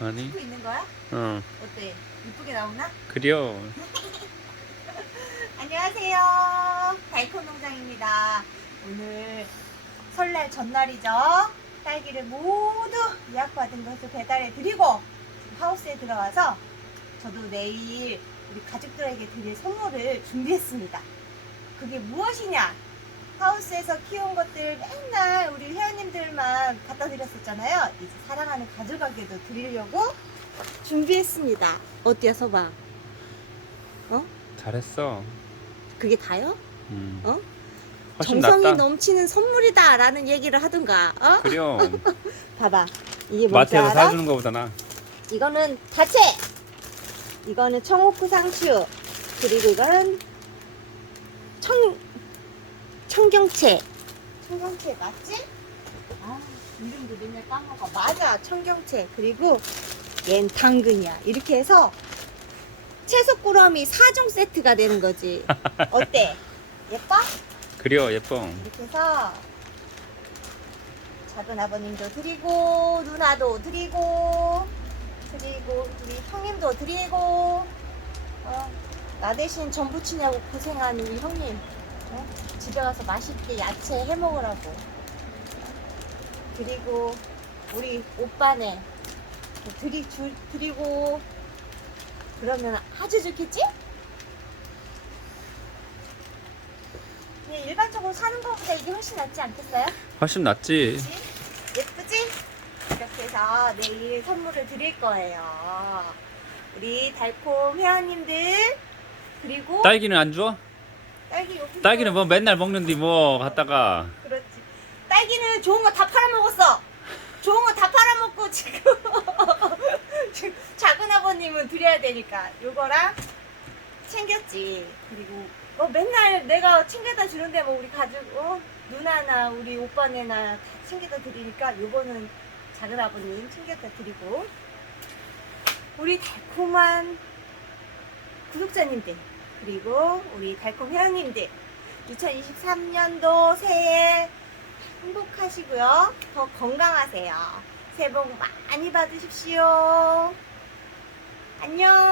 아니 찍고 있는 거야? 어 어때? 이쁘게 나오나? 그려 안녕하세요. 다이콘 농장입니다. 오늘 설날 전날이죠. 딸기를 모두 예약받은 것을 배달해 드리고 하우스에 들어와서 저도 내일 우리 가족들에게 드릴 선물을 준비했습니다. 그게 무엇이냐? 하우스에서 키운 것들 맨날 우리 회원님들만 갖다 드렸었잖아요. 이제 사랑하는 가족에게도 드리려고 준비했습니다. 어때요, 서방? 어? 잘했어 그게 다요? 음. 어? 훨씬 정성이 낫다 넘치는 선물이다라는 얘기를 하든가. 어? 그려 봐봐. 이게 뭔지 마트에서 알아? 사주는 거보다 나 이거는 다채. 이거는 청호쿠 상추. 그리고 이거는 청 청경채. 청경채 맞지? 아 이름도 맨날 까먹어. 맞아 청경채. 그리고 얜 당근이야. 이렇게 해서 채소 꾸러미 4종 세트가 되는 거지. 어때? 예뻐? 그려 예뻐 이렇게 해서 작은 아버님도 드리고 누나도 드리고 그리고 우리 형님도 드리고 어, 나 대신 전 부 치냐고 고생한 우리 형님 어? 집에 가서 맛있게 야채 해 먹으라고 그리고 우리 오빠네 드리 주, 드리고 그러면 아주 좋겠지? 그냥 일반적으로 사는 것보다 이게 훨씬 낫지 않겠어요? 훨씬 낫지 그치? 예쁘지? 이렇게 해서 내일 선물을 드릴 거예요. 우리 달콤 회원님들 그리고 딸기는 안 줘? 딸기 여기 딸기는 뭐 맨날 먹는디 뭐 갖다가 그렇지. 딸기는 좋은 거 다 팔아먹었어. 좋은 거 다 팔아먹고 지금 지금 작은 아버님은 드려야 되니까 요거랑 챙겼지. 그리고 뭐 맨날 내가 챙겨다 주는데 뭐 우리 가족 어? 누나나 우리 오빠네나 다 챙겨다 드리니까 요거는 작은 아버님 챙겨다 드리고 우리 달콤한 구독자님들 그리고 우리 달콤 회원님들 2023년도 새해 행복하시고요. 더 건강하세요. 새해 복 많이 받으십시오. 안녕.